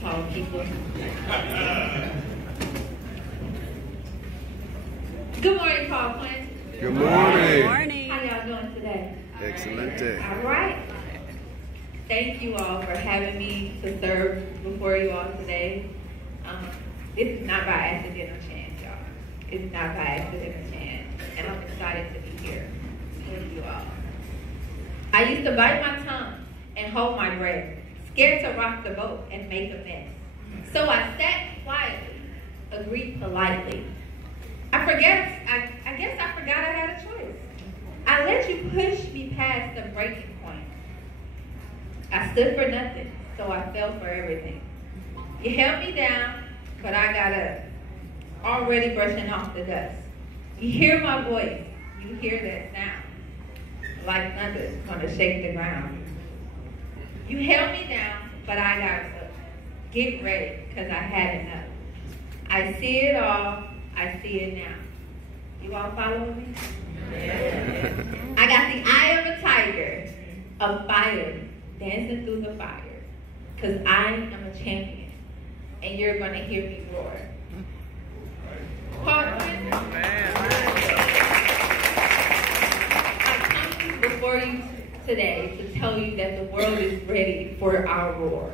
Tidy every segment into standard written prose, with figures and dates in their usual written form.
tall people. Good morning, Paul Quinn. Good morning. Good morning. How y'all doing today? Excellent day. All right. Thank you all for having me to serve before you all today. This is not by accident or chance, y'all. It's not by accident or chance. And I'm excited to be here with you all. I used to bite my tongue and hold my breath, scared to rock the boat and make a mess. So I sat quietly, agreed politely. I guess I forgot I had a choice. I let you push me past the breaking point. I stood for nothing, so I fell for everything. You held me down, but I got up, already brushing off the dust. You hear my voice, you hear that sound, like thunder's gonna shake the ground. You held me down, but I got up. Get ready, cause I had enough. I see it all, I see it now. You all following me? Yeah. I got the eye of a tiger, a fire, dancing through the fire. Cause I am a champion, and you're gonna hear me roar. Paul Quinn, I come before you today to tell you that the world is ready for our roar.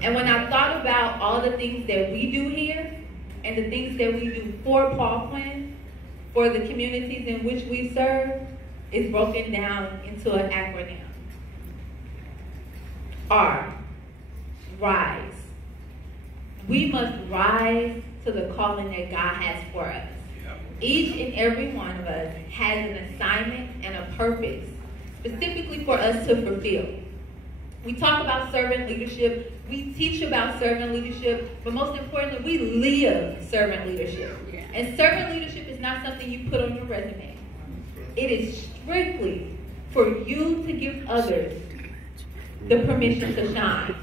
And when I thought about all the things that we do here, and the things that we do for Paul Quinn, for the communities in which we serve, is broken down into an acronym. R, rise. We must rise to the calling that God has for us. Each and every one of us has an assignment and a purpose, specifically for us to fulfill. We talk about servant leadership, we teach about servant leadership, but most importantly, we live servant leadership. And servant leadership is not something you put on your resume. It is strictly for you to give others the permission to shine.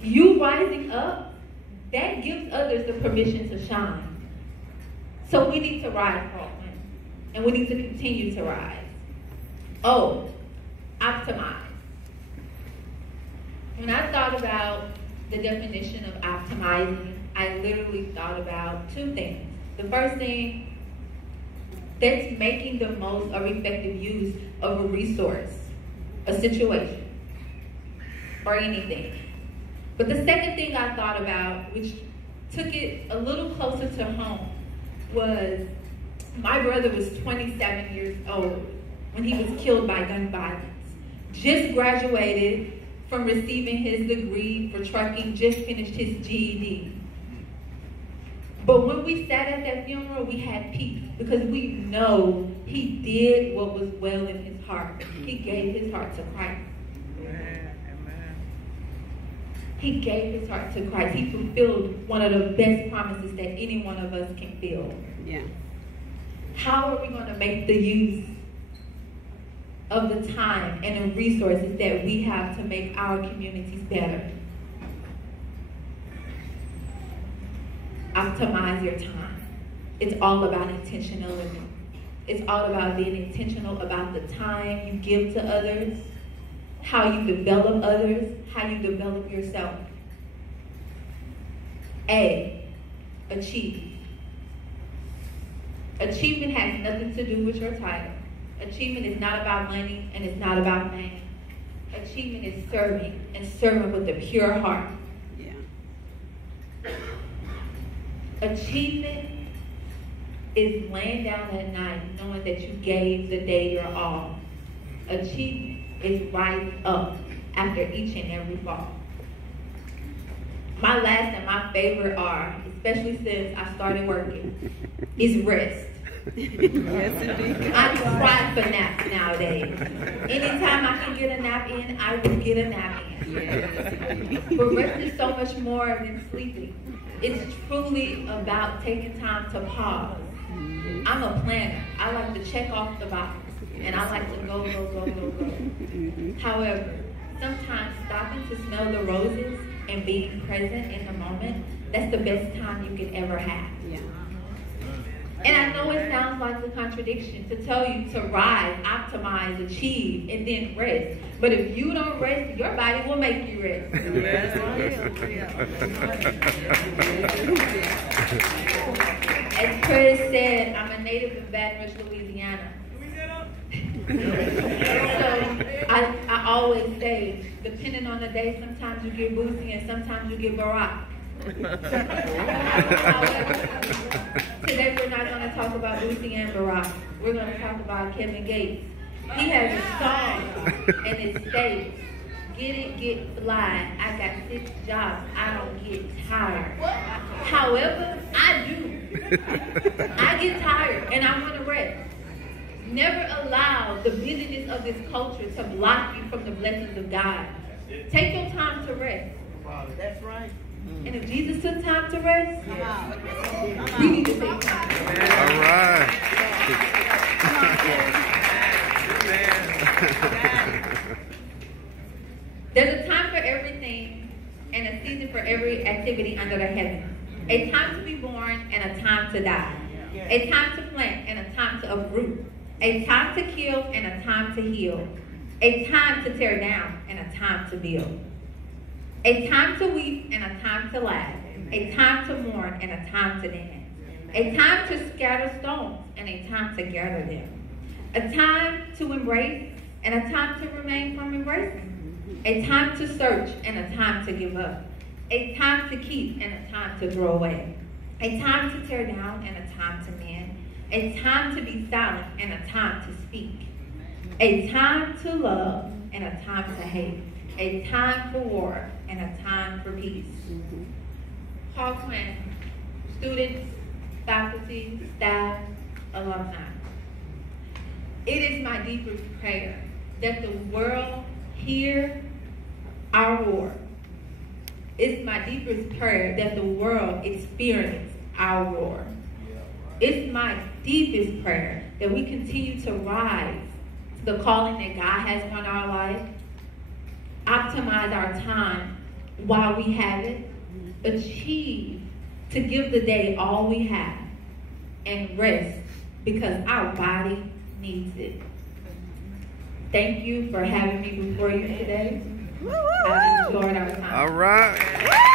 You rising up, that gives others the permission to shine. So we need to rise, Paul Quinn, and we need to continue to rise. O, optimize. When I thought about the definition of optimizing, I literally thought about two things. The first thing, that's making the most or effective use of a resource, a situation, or anything. But the second thing I thought about, which took it a little closer to home, was my brother was 27 years old when he was killed by gun violence. Just graduated from receiving his degree for trucking, just finished his GED. But when we sat at that funeral, we had peace because we know he did what was well in his heart. He gave his heart to Christ. He gave his heart to Christ. He fulfilled one of the best promises that any one of us can feel. Yeah. How are we going to make the use of the time and the resources that we have to make our communities better? Optimize your time. It's all about intentionality. It's all about being intentional about the time you give to others, how you develop others, how you develop yourself. A, achieve. Achievement has nothing to do with your title. Achievement is not about money and it's not about name. Achievement is serving, and serving with a pure heart. Yeah. Achievement is laying down at night knowing that you gave the day your all. Achievement is rising up after each and every fall. My last and my favorite R, especially since I started working, is rest. Yes, indeed. I try for naps nowadays. Anytime I can get a nap in, I will get a nap in. Yes. But rest is so much more than sleeping. It's truly about taking time to pause. I'm a planner. I like to check off the box. And I like to go. However, sometimes stopping to smell the roses and being present in the moment, that's the best time you can ever have. Yeah. And I know it sounds like a contradiction to tell you to rise, optimize, achieve, and then rest. But if you don't rest, your body will make you rest. As Chris said, I'm a native in Baton Rouge, Louisiana. So I always say, depending on the day, sometimes you get Boosie and sometimes you get Barack. However, today we're not going to talk about Boosie and Barack. We're going to talk about Kevin Gates. He has a song and it states, "Get it, get fly. I got 6 jobs. I don't get tired." However, I do. I get tired and I want to rest. Never allow the busyness of this culture to block you from the blessings of God. Take your time to rest. That's right. And if Jesus took time to rest, we need to take time. All right. There's a time for everything and a season for every activity under the heaven. A time to be born and a time to die. A time to plant and a time to uproot. A time to kill and a time to heal. A time to tear down and a time to build. A time to weep and a time to laugh. A time to mourn and a time to dance. A time to scatter stones and a time to gather them. A time to embrace and a time to remain from embracing. A time to search and a time to give up. A time to keep and a time to throw away. A time to tear down and a time to mend. A time to be silent and a time to speak. A time to love and a time to hate. A time for war and a time for peace. Paul Quinn, students, faculty, staff, alumni. It is my deepest prayer that the world hear our roar. It's my deepest prayer that the world experience our roar. It's my deepest prayer that we continue to rise to the calling that God has on our life, optimize our time while we have it, achieve to give the day all we have, and rest because our body needs it. Thank you for having me before you today. I've enjoyed our time. All right.